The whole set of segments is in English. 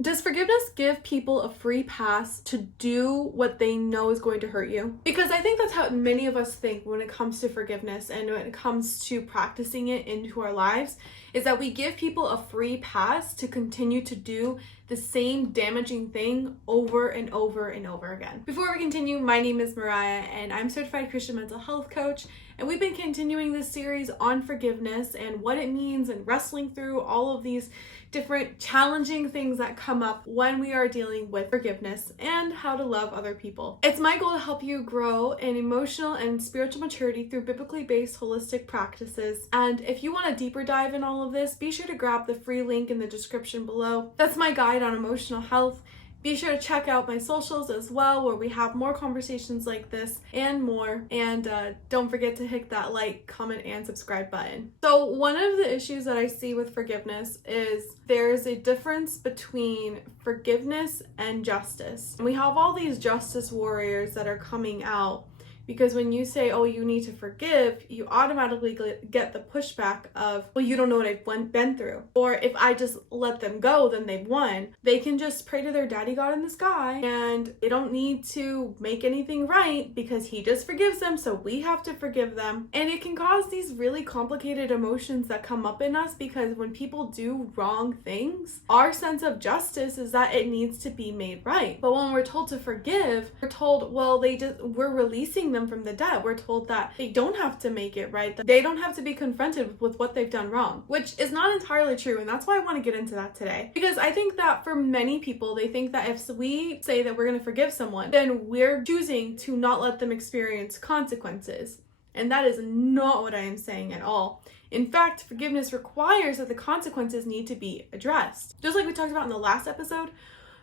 Does forgiveness give people a free pass to do what they know is going to hurt you? Because I think that's how many of us think when it comes to forgiveness and when it comes to practicing it into our lives, is that we give people a free pass to continue to do the same damaging thing over and over and over again. Before we continue, my name is Mariah and I'm certified Christian mental health coach, and we've been continuing this series on forgiveness and what it means and wrestling through all of these different challenging things that come up when we are dealing with forgiveness and how to love other people. It's my goal to help you grow in emotional and spiritual maturity through biblically based holistic practices. And if you want a deeper dive in all of this, be sure to grab the free link in the description below. That's my guide on emotional health. Be sure to check out my socials as well, where we have more conversations like this and more. And don't forget to hit that like, comment, and subscribe button. So one of the issues that I see with forgiveness is there's a difference between forgiveness and justice. And we have all these justice warriors that are coming out, because when you say, oh, you need to forgive, you automatically get the pushback of, well, you don't know what I've been through. Or if I just let them go, then they've won. They can just pray to their daddy God in the sky and they don't need to make anything right because he just forgives them, so we have to forgive them. And it can cause these really complicated emotions that come up in us, because when people do wrong things, our sense of justice is that it needs to be made right. But when we're told to forgive, we're told, well, we're releasing them from the debt. We're told that they don't have to make it right, that they don't have to be confronted with what they've done wrong, which is not entirely true. And that's why I want to get into that today, because I think that for many people, they think that if we say that we're going to forgive someone, then we're choosing to not let them experience consequences. And that is not what I am saying at all. In fact, forgiveness requires that the consequences need to be addressed. Just like we talked about in the last episode,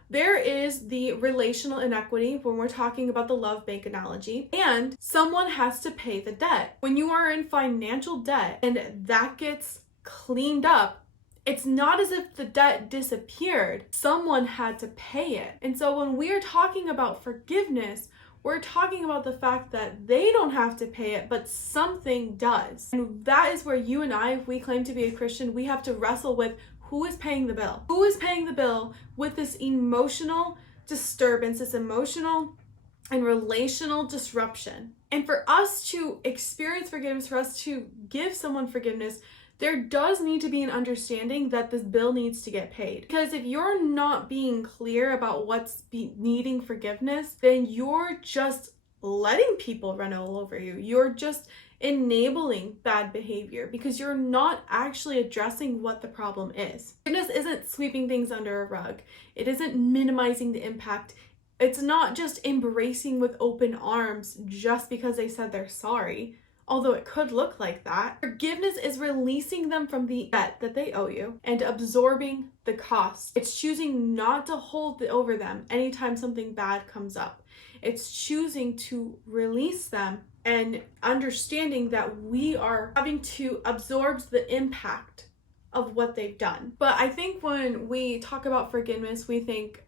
there is the relational inequity when we're talking about the love bank analogy, and someone has to pay the debt. When you are in financial debt and that gets cleaned up, it's not as if the debt disappeared. Someone had to pay it. And so when we are talking about forgiveness, we're talking about the fact that they don't have to pay it, but something does. And that is where you and I, if we claim to be a Christian, we have to wrestle with who is paying the bill? Who is paying the bill with this emotional disturbance, this emotional and relational disruption? And for us to experience forgiveness, for us to give someone forgiveness, there does need to be an understanding that this bill needs to get paid. Because if you're not being clear about what's needing forgiveness, then you're just letting people run all over you. You're just enabling bad behavior because you're not actually addressing what the problem is. Forgiveness isn't sweeping things under a rug. It isn't minimizing the impact. It's not just embracing with open arms just because they said they're sorry, although it could look like that. Forgiveness is releasing them from the debt that they owe you and absorbing the cost. It's choosing not to hold it over them anytime something bad comes up. It's choosing to release them and understanding that we are having to absorb the impact of what they've done. But I think when we talk about forgiveness, we think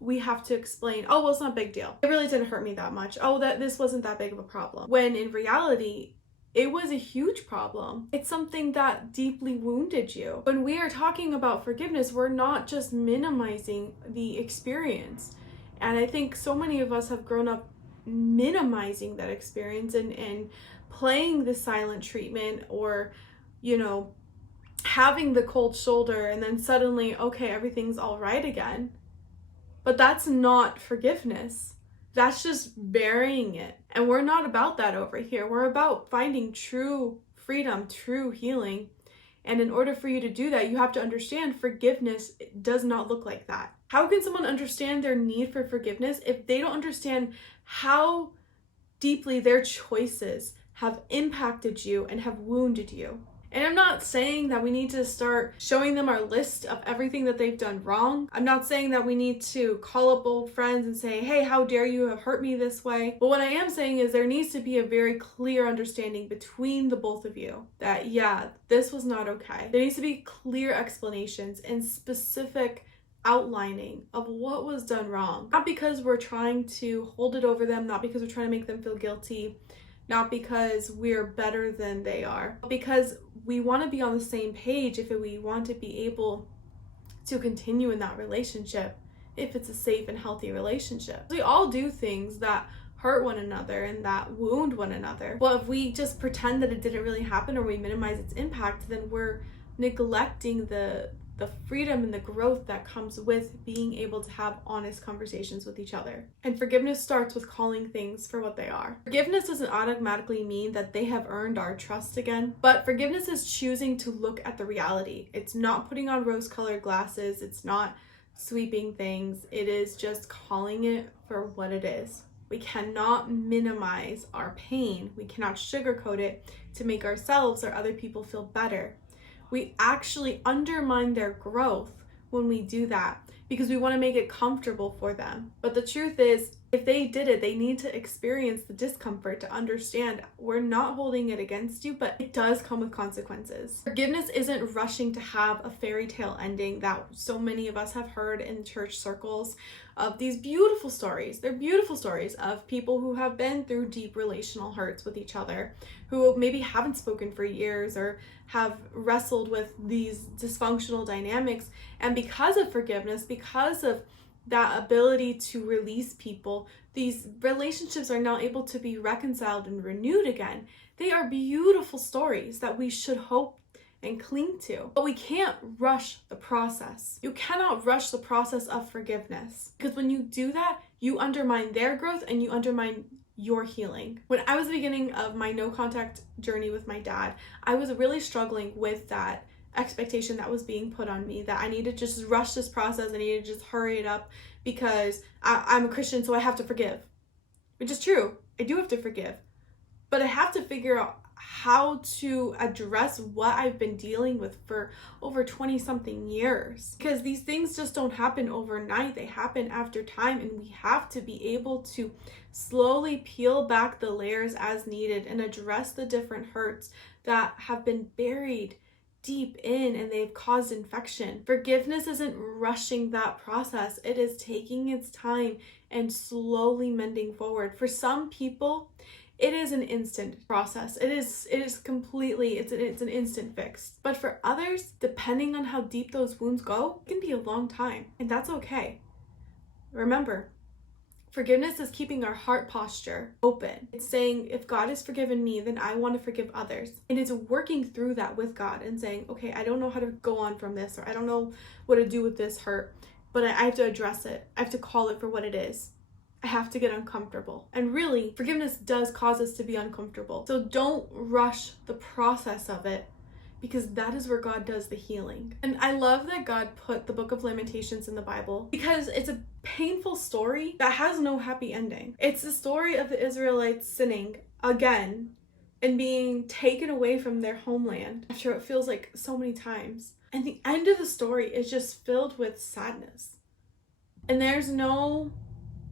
we have to explain, oh, well, it's not a big deal. It really didn't hurt me that much. Oh, this wasn't that big of a problem. When in reality, it was a huge problem. It's something that deeply wounded you. When we are talking about forgiveness, we're not just minimizing the experience. And I think so many of us have grown up minimizing that experience and playing the silent treatment, or, having the cold shoulder, and then suddenly, okay, everything's all right again. But that's not forgiveness. That's just burying it. And we're not about that over here. We're about finding true freedom, true healing. And in order for you to do that, you have to understand forgiveness does not look like that. How can someone understand their need for forgiveness if they don't understand how deeply their choices have impacted you and have wounded you? And I'm not saying that we need to start showing them our list of everything that they've done wrong. I'm not saying that we need to call up old friends and say, hey, how dare you have hurt me this way? But what I am saying is there needs to be a very clear understanding between the both of you that, yeah, this was not okay. There needs to be clear explanations and specific outlining of what was done wrong. Not because we're trying to hold it over them, not because we're trying to make them feel guilty, not because we're better than they are, but because we want to be on the same page if we want to be able to continue in that relationship if it's a safe and healthy relationship. We all do things that hurt one another and that wound one another. Well, if we just pretend that it didn't really happen or we minimize its impact, then we're neglecting the freedom and the growth that comes with being able to have honest conversations with each other. And forgiveness starts with calling things for what they are. Forgiveness doesn't automatically mean that they have earned our trust again, but forgiveness is choosing to look at the reality. It's not putting on rose-colored glasses. It's not sweeping things. It is just calling it for what it is. We cannot minimize our pain. We cannot sugarcoat it to make ourselves or other people feel better. We actually undermine their growth when we do that because we want to make it comfortable for them. But the truth is, if they did it, they need to experience the discomfort to understand we're not holding it against you, but it does come with consequences. Forgiveness isn't rushing to have a fairy tale ending that so many of us have heard in church circles of these beautiful stories. They're beautiful stories of people who have been through deep relational hurts with each other, who maybe haven't spoken for years or have wrestled with these dysfunctional dynamics. And because of forgiveness, because of that ability to release people, these relationships are now able to be reconciled and renewed again. They are beautiful stories that we should hope and cling to. But we can't rush the process. You cannot rush the process of forgiveness, because when you do that, you undermine their growth and you undermine your healing. When I was at the beginning of my no contact journey with my dad, I was really struggling with that expectation that was being put on me, that I needed to just rush this process. I needed to just hurry it up because I'm a Christian, so I have to forgive. Which is true. I do have to forgive. But I have to figure out how to address what I've been dealing with for over 20 something years. Because these things just don't happen overnight. They happen after time, and we have to be able to slowly peel back the layers as needed and address the different hurts that have been buried deep in and they've caused infection. Forgiveness isn't rushing that process. It is taking its time and slowly mending forward. For some people, it is an instant process. It is completely, it's an instant fix. But for others, depending on how deep those wounds go, it can be a long time, and that's okay. Remember, forgiveness is keeping our heart posture open. It's saying, if God has forgiven me, then I want to forgive others. And it's working through that with God and saying, okay, I don't know how to go on from this, or I don't know what to do with this hurt, but I have to address it. I have to call it for what it is. I have to get uncomfortable. And really, forgiveness does cause us to be uncomfortable. So don't rush the process of it, because that is where God does the healing. And I love that God put the book of Lamentations in the Bible, because it's a painful story that has no happy ending. It's the story of the Israelites sinning again and being taken away from their homeland after it feels like so many times. And the end of the story is just filled with sadness. And there's no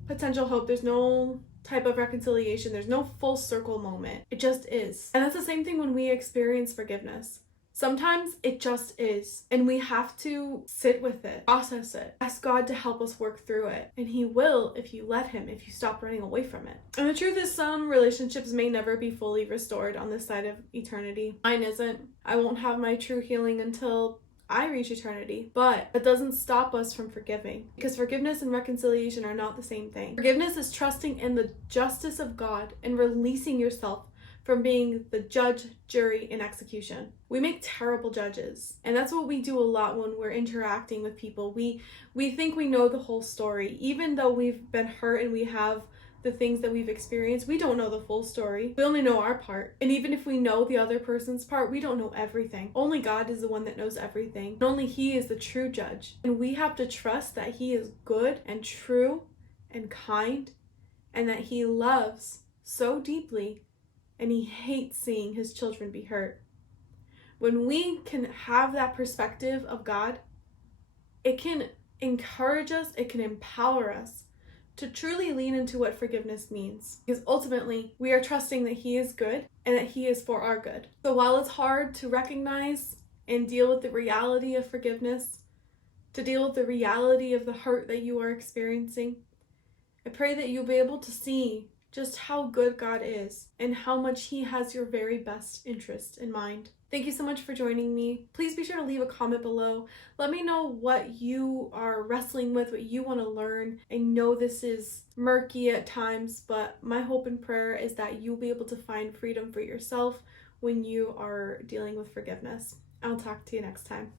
potential hope. There's no type of reconciliation. There's no full circle moment. It just is. And that's the same thing when we experience forgiveness. Sometimes it just is, and we have to sit with it, process it, ask God to help us work through it, and He will if you let Him, if you stop running away from it. And the truth is, some relationships may never be fully restored on this side of eternity. Mine isn't. I won't have my true healing until I reach eternity, but it doesn't stop us from forgiving, because forgiveness and reconciliation are not the same thing. Forgiveness is trusting in the justice of God and releasing yourself from being the judge, jury, and execution. We make terrible judges, and that's what we do a lot when we're interacting with people. We think we know the whole story, even though we've been hurt and we have the things that we've experienced. We don't know the full story. We only know our part. And even if we know the other person's part, we don't know everything. Only God is the one that knows everything. And only He is the true judge. And we have to trust that He is good and true and kind, and that He loves so deeply, and He hates seeing His children be hurt. When we can have that perspective of God, it can encourage us, it can empower us to truly lean into what forgiveness means. Because ultimately, we are trusting that He is good and that He is for our good. So while it's hard to recognize and deal with the reality of forgiveness, to deal with the reality of the hurt that you are experiencing, I pray that you'll be able to see just how good God is and how much He has your very best interest in mind. Thank you so much for joining me. Please be sure to leave a comment below. Let me know what you are wrestling with, what you want to learn. I know this is murky at times, but my hope and prayer is that you'll be able to find freedom for yourself when you are dealing with forgiveness. I'll talk to you next time.